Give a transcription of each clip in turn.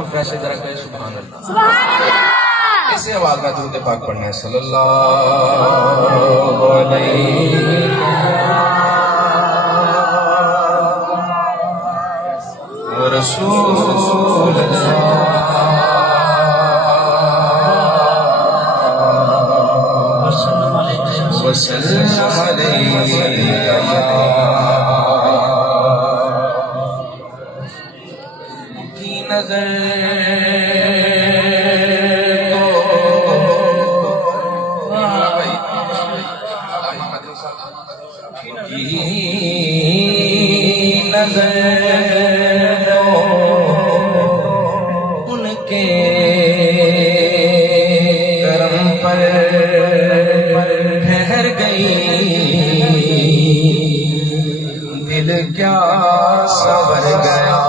बिल्कुल फ्रेश है, जरा कहे सुभान अल्लाह। सुभान अल्लाह। इसी आवाज में दुरूद पाक पढ़ना है सल्लल्लाहु अलैहि व रसूल वसल्लम अलैहि की नजर उनके करम पर ठहर गई, दिल क्या सवर गया,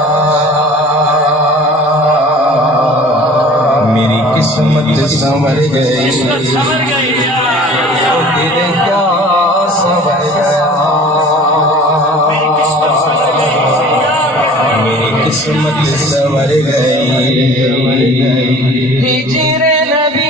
मेरी किस्मत संवर गई, दिल क्या संवर गया, किस्मत संवर गई। हिजरे नबी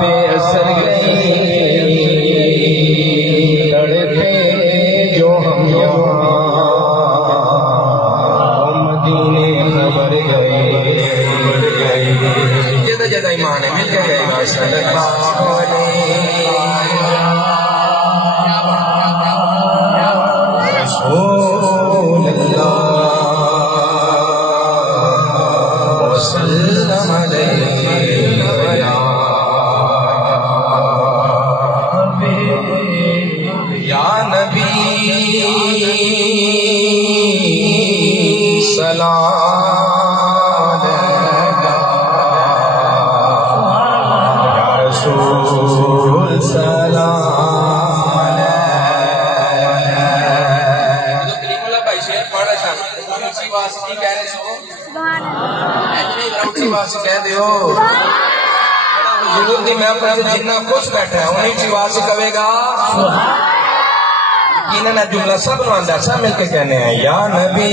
बेअसर गई, लड़ते जो हम ज्यादा ईमान है, मिल जाएगा सल्लल्लाहु अलैहि रसूल अल्लाह वसल्लम अलैहि या नबी सलाम कह दो हुजूर दी महफिल च जिन्ना खुश बैठा है उन्हीं ची आवाज कहेगा। इन्हें जुमला सब आंदा, सब मिलके कहने हैं या नबी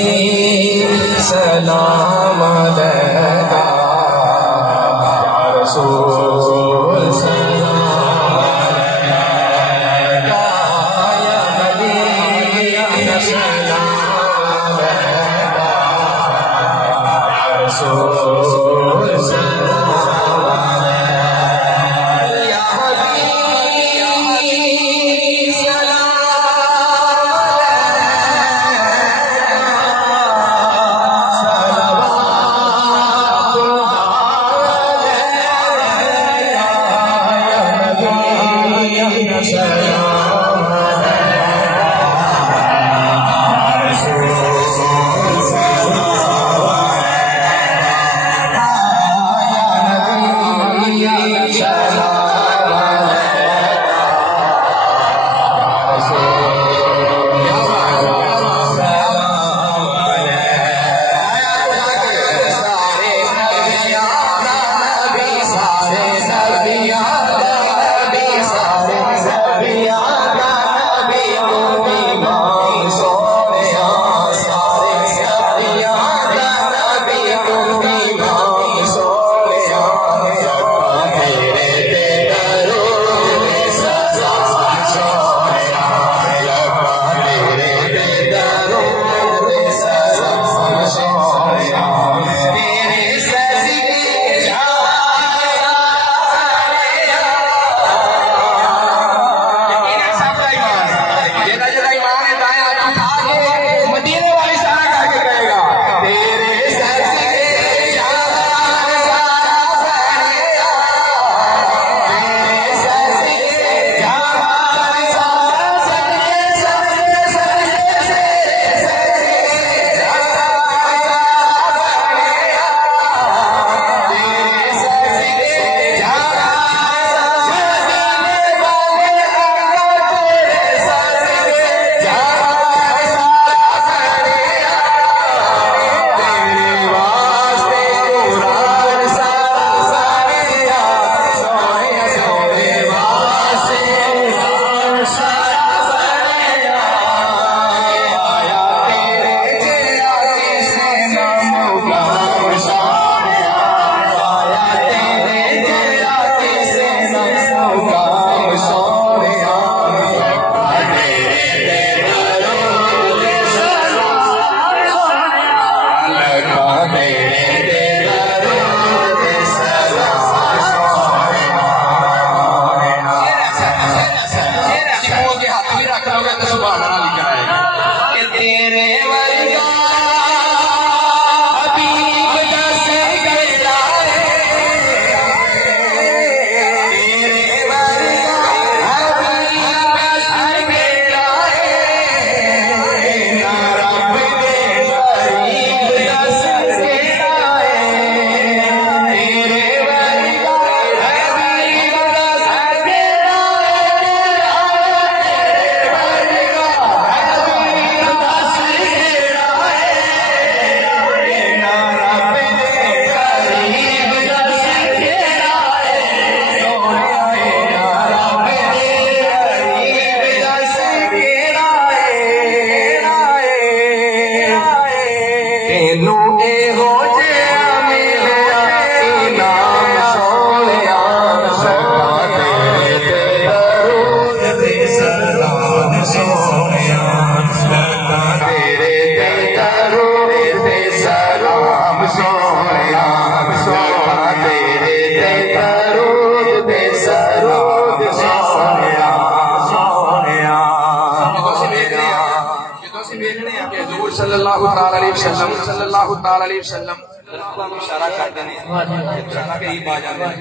सलाम अलैका या रसूल सलाम अलैका या नबी सलाम अलैका या रसूल वसल्लम सल्लल्लाहु ताला अलैहि वसल्लम इशारा करते हैं कि ई बाजा में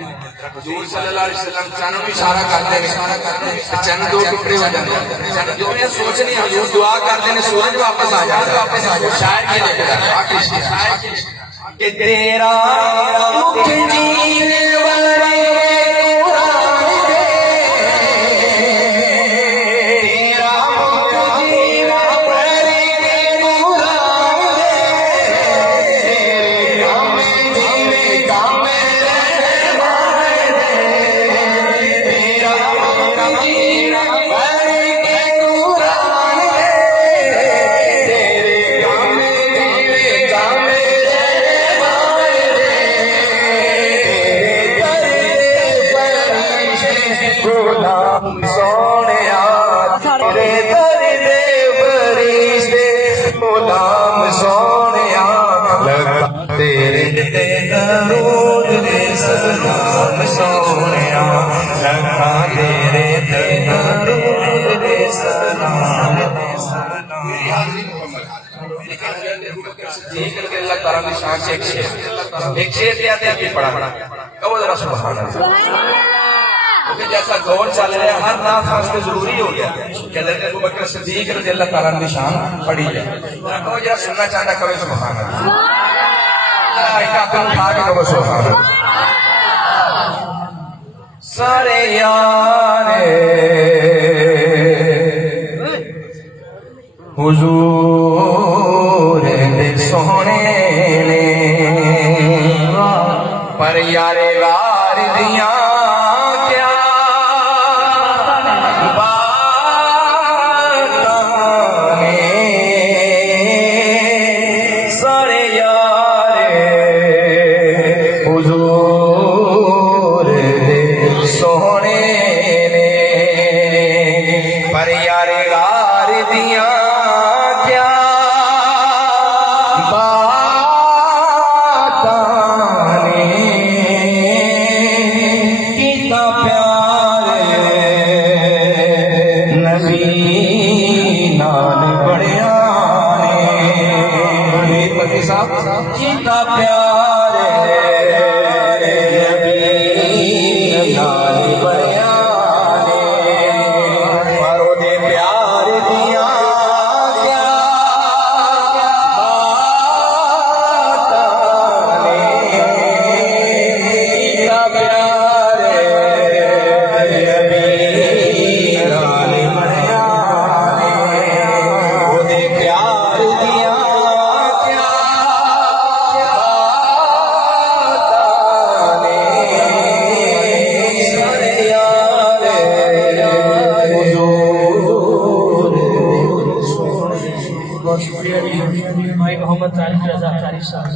हुजूर सल्लल्लाहु अलैहि वसल्लम चन्न में इशारा करते हैं चन्न दो टुकड़े हो जाते हैं चन्न जो ये सोच नहीं हुजूर दुआ करते हैं सूरज वापस आ जाता है शायर की लिखता है आखिरी कि तेरा मुख जीवन एक शेर पढ़ा कहो जरा सुभान अल्लाह। जैसा दौर चल रहा है हर नाथ वास्ते जरूरी हो गया कि हज़रत अबू बकर सिद्दीक रज़ी अल्लाह तआला की शान पढ़ी जाए। कहो जरा सुनना चाहता कहो सुभान अल्लाह। एक हाथ उठा के कहो सुभान अल्लाह। सारे यार हुजूर दे सोहने ने पर यारे वार दिया क्या बातां ने सारे यार हुजूर दे सोहने ने पर यारे वार दिया जीता प्यार मारो दे प्यार दिया क्या जीता प्यार दे प्यार दिया बहुत शुक्रिया भाई मोहम्मद तारिक रजा तारिक साहब।